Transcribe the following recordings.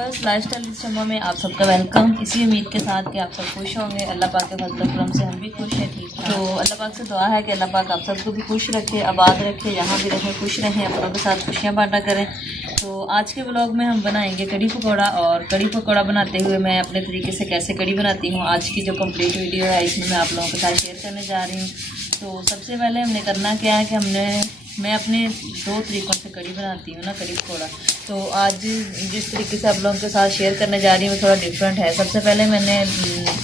Viewers, lifestyle with शम्मा में आप सबका वेलकम। इसी उम्मीद के साथ कि आप सब खुश होंगे। अल्लाह पाक के फजल करम से हम भी खुश हैं, ठीक है। तो अल्लाह पाक से दुआ है कि अल्लाह पाक आप सबको भी खुश रखे, आबाद रखे, यहाँ भी रहें, खुश रहें, अपनों के साथ खुशियाँ बांटा करें। तो आज के ब्लॉग में हम बनाएंगे कड़ी पकौड़ा। और कड़ी पकौड़ा बनाते हुए मैं अपने तरीके से कैसे कड़ी बनाती हूँ, आज की जो कंप्लीट वीडियो है इसमें मैं आप लोगों के साथ शेयर करने जा रही हूँ। तो सबसे पहले हमने करना क्या है कि मैं अपने दो तरीक़ों से कड़ी बनाती हूँ ना, कड़ी पकौड़ा। तो आज जिस तरीके से आप लोगों के साथ शेयर करने जा रही हूँ वो थोड़ा डिफरेंट है। सबसे पहले मैंने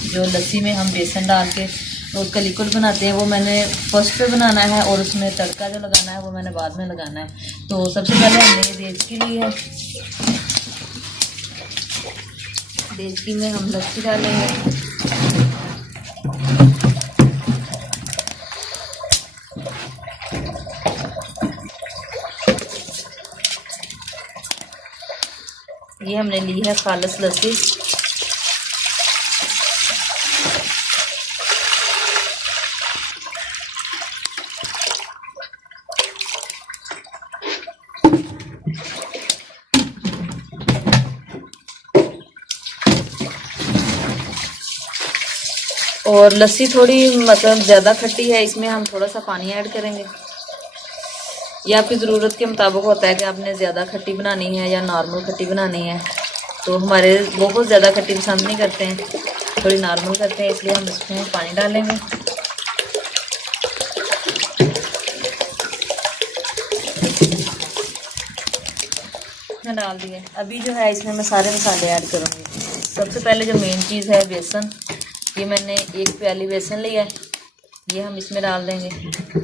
जो लस्सी में हम बेसन डाल के उसका लिक्विड बनाते हैं वो मैंने फर्स्ट पे बनाना है, और उसमें तड़का जो लगाना है वो मैंने बाद में लगाना है। तो सबसे पहले हमने ये देचकी ली है, देचकी में हम लस्सी डालेंगे। ये हमने ली है खालिस लस्सी। और लस्सी थोड़ी मतलब ज़्यादा खट्टी है, इसमें हम थोड़ा सा पानी ऐड करेंगे। ये आपकी ज़रूरत के मुताबिक होता है कि आपने ज़्यादा खट्टी बनानी है या नॉर्मल खट्टी बनानी है। तो हमारे बहुत ज़्यादा खट्टी पसंद नहीं करते हैं, थोड़ी नॉर्मल करते हैं, इसलिए हम इसमें पानी डालेंगे। मैं डाल दिए। अभी जो है इसमें मैं सारे मसाले ऐड करूँगी। सबसे पहले जो मेन चीज़ है बेसन, ये मैंने 1 प्याली बेसन लिया है, ये हम इसमें डाल देंगे।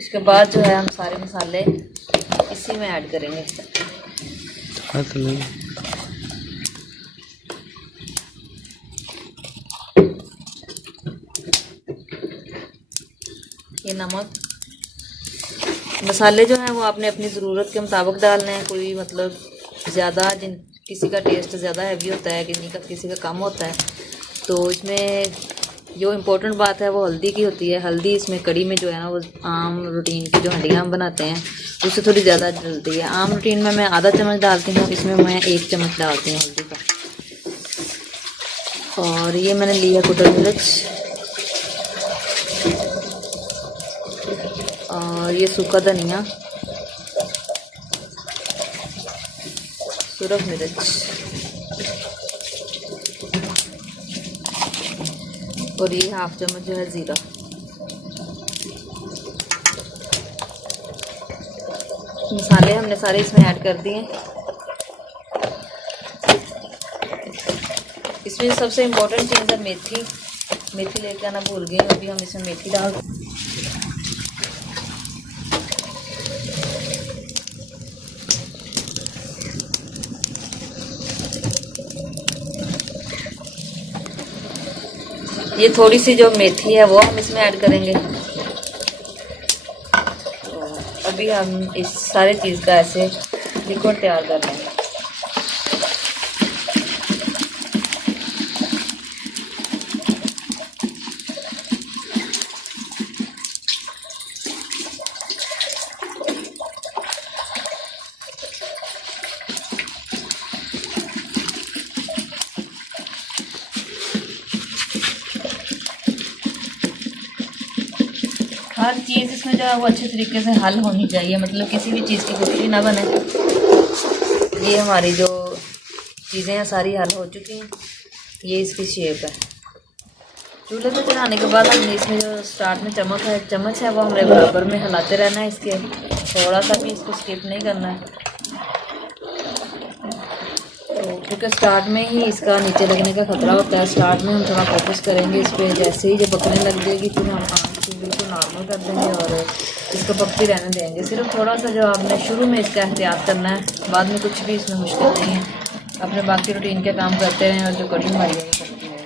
उसके बाद जो है हम सारे मसाले इसी में ऐड करेंगे। ये नमक, मसाले जो हैं वो आपने अपनी ज़रूरत के मुताबिक डालने हैं। कोई मतलब ज़्यादा किसी का टेस्ट ज़्यादा हैवी होता है, किसी का कम होता है। तो इसमें जो इम्पोर्टेंट बात है वो हल्दी की होती है। हल्दी इसमें कड़ी में जो है ना वो आम रूटीन की जो हंडियाँ हम बनाते हैं उससे थोड़ी ज़्यादा डलती है। आम रूटीन में मैं आधा चम्मच डालती हूँ, इसमें मैं 1 चम्मच डालती हूँ हल्दी का। और ये मैंने लिया कुटी मिर्च, और ये सूखा धनिया, सुरख मिर्च, और ये 1/2 चम्मच जो है ज़ीरा। मसाले हमने सारे इसमें ऐड कर दिए। इसमें सबसे इम्पोर्टेंट चीज़ है मेथी। मेथी लेकर आना भूल गई, अभी हम इसमें मेथी डाल। ये थोड़ी सी जो मेथी है वो हम इसमें ऐड करेंगे। तो अभी हम इस सारे चीज़ का ऐसे लिक्विड तैयार कर लेंगे। हर चीज़ इसमें जो है वो अच्छे तरीके से हल होनी चाहिए, मतलब किसी भी चीज़ की गुठली ना बने। ये हमारी जो चीज़ें हैं सारी हल हो चुकी हैं। ये इसकी शेप है। चूल्हे पे चढ़ाने के बाद हमने इसमें जो स्टार्ट में चम्मच है वो हमें बराबर में हिलाते रहना है। इसके थोड़ा सा भी इसको स्किप नहीं करना है। तो क्योंकि स्टार्ट में ही इसका नीचे लगने का खतरा होता है, स्टार्ट में हम थोड़ा फोकस करेंगे इस पर। जैसे ही जब पकने लग जाएगी फिर हम आँच को बिल्कुल नॉर्मल कर देंगे और इसको पकती रहने देंगे। सिर्फ थोड़ा सा जो आपने शुरू में इसका एहतियात करना है, बाद में कुछ भी इसमें मुश्किल नहीं है। अपने बाकी रूटीन के काम करते रहें और जो कड़ी हमारी है वो पकती रहेगी।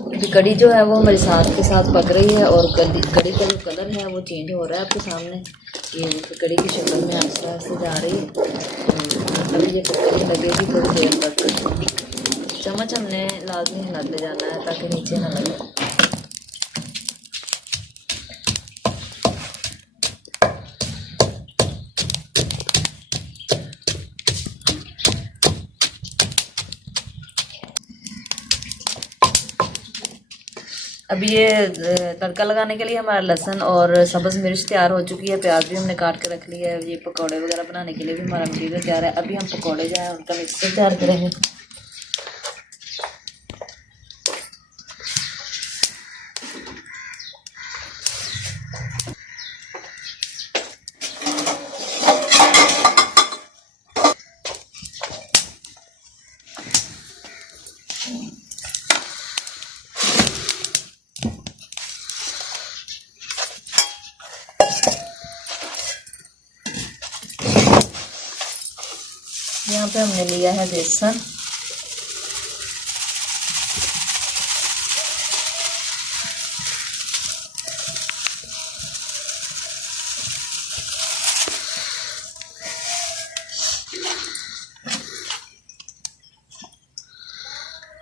अभी कड़ी जो है वो हमारी साथ के साथ पक रही है और कड़ी का जो कलर है वो चेंज हो रहा है आपके सामने। ये कड़ी की शक्ल में आस्ते आस्ते जा रही है। अभी ये पकने लगेगी थोड़ी देर तक। चम्मच हमने लाजमी हिलाते जाना है ताकि नीचे ना लगे। अभी ये तड़का लगाने के लिए हमारा लहसुन और सब्ज़ मिर्च तैयार हो चुकी है। प्याज भी हमने काट के रख लिया है। ये पकौड़े वगैरह बनाने के लिए भी हमारा मटीरियल तैयार है। अभी हम पकौड़े जो है उनका मिक्सचर तैयार करेंगे। यहाँ पे हमने लिया है बेसन,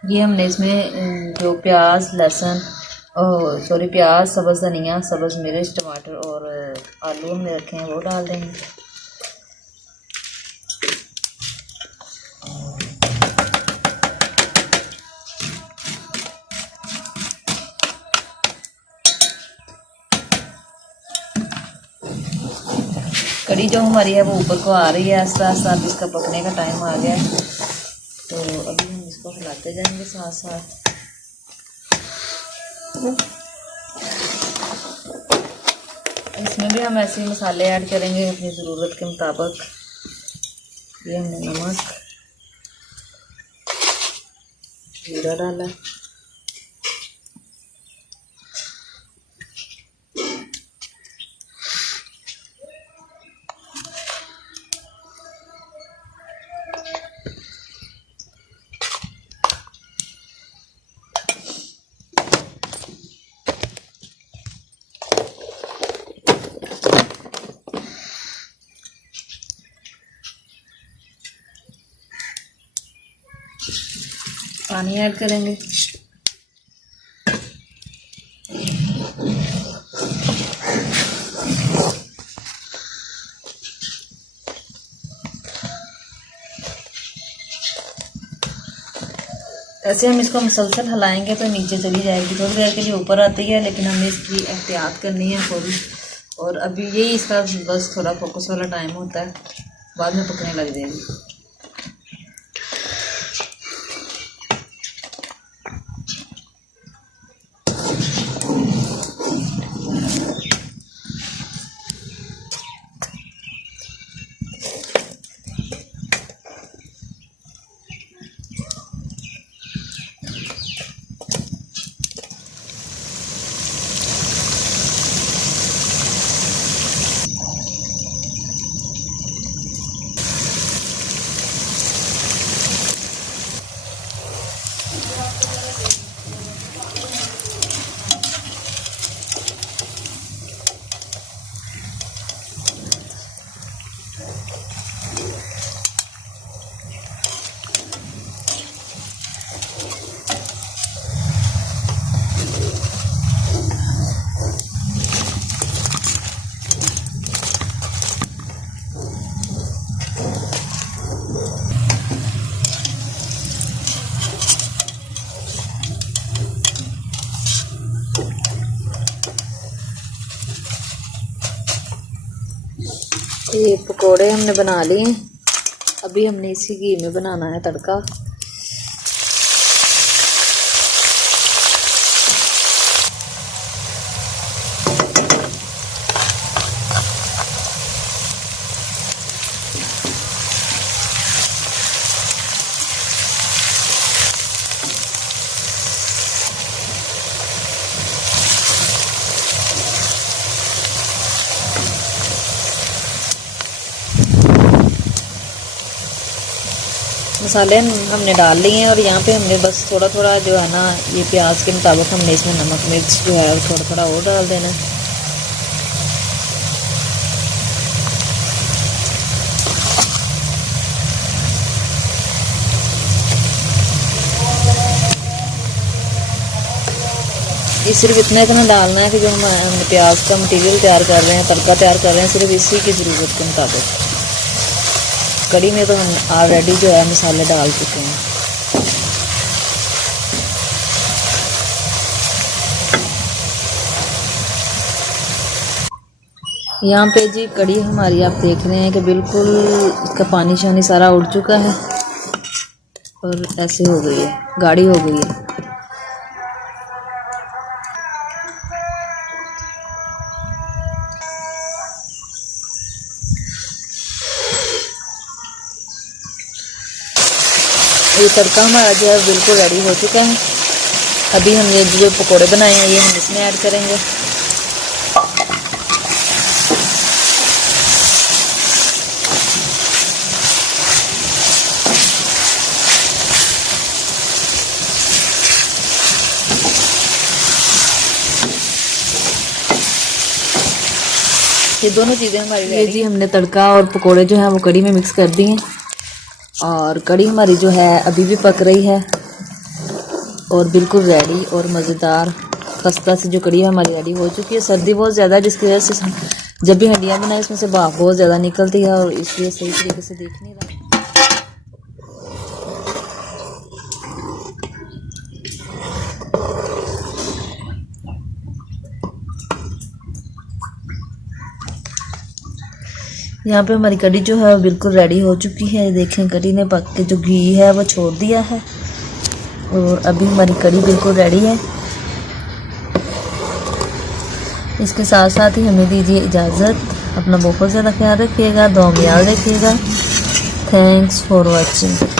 ये हमने इसमें जो प्याज लहसुन प्याज सब्ज़ धनिया सब्ज़ मिर्च टमाटर और आलू हमने रखे हैं वो डाल देंगे। कड़ी जो हमारी है वो ऊपर को आ रही है आस्ते आस्ते। अब इसका पकने का टाइम आ गया है तो अभी हम इसको हिलाते जाएंगे साथ साथ। इसमें भी हम ऐसे ही मसाले ऐड करेंगे अपनी ज़रूरत के मुताबिक। ये हमने नमक जीरा डाला, पानी ऐड करेंगे। ऐसे हम इसको मुसलसल हिलाएंगे तो नीचे चली जाएगी। थोड़ी देर के लिए ऊपर आती है लेकिन हमें इसकी एहतियात करनी है थोड़ी। और अभी यही इसका बस थोड़ा फोकस वाला टाइम होता है, बाद में पकने लग जाएगी। ये पकोड़े हमने बना लिए। अभी हमने इसी घी में बनाना है तड़का। मसाले हमने डाल लिए हैं और यहाँ पे हमने बस थोड़ा थोड़ा जो है ना ये प्याज के मुताबिक हमने इसमें नमक मिर्च जो है थोड़ा थोड़ा और डाल देना है। ये सिर्फ इतना डालना है कि जो हम प्याज का मटेरियल तैयार कर रहे हैं, तड़का तैयार कर रहे हैं, सिर्फ इसी की ज़रूरत के मुताबिक। कड़ी में तो हम ऑलरेडी जो है मसाले डाल चुके हैं। यहाँ पे जी कड़ी हमारी आप देख रहे हैं कि बिल्कुल इसका पानी शानी सारा उड़ चुका है और ऐसे हो गई है, गाढ़ी हो गई है। ये तड़का हमारा जो है बिल्कुल रेडी हो चुका है। अभी हम ये जो पकोड़े बनाए हैं ये हम इसमें ऐड करेंगे। ये दोनों चीज़ें हमारी रेडी जी। हमने तड़का और पकोड़े जो हैं वो कड़ी में मिक्स कर दिए हैं और कड़ी हमारी जो है अभी भी पक रही है और बिल्कुल रेडी और मज़ेदार खस्ता से जो कड़ी हमारी रेडी हो चुकी है। सर्दी बहुत ज़्यादा है जिसकी वजह से जब भी हड्डियाँ बनाए इसमें से भाप बहुत ज़्यादा निकलती है और इसलिए सही तरीके से देख नहीं रहा। यहाँ पे हमारी कड़ी जो है बिल्कुल रेडी हो चुकी है। देखें कड़ी ने पक के जो घी है वो छोड़ दिया है और अभी हमारी कड़ी बिल्कुल रेडी है। इसके साथ साथ ही हमें दीजिए इजाज़त। अपना बहुत ज़्यादा ख्याल रखिएगा, दुआ में याद रखिएगा। Thanks for watching.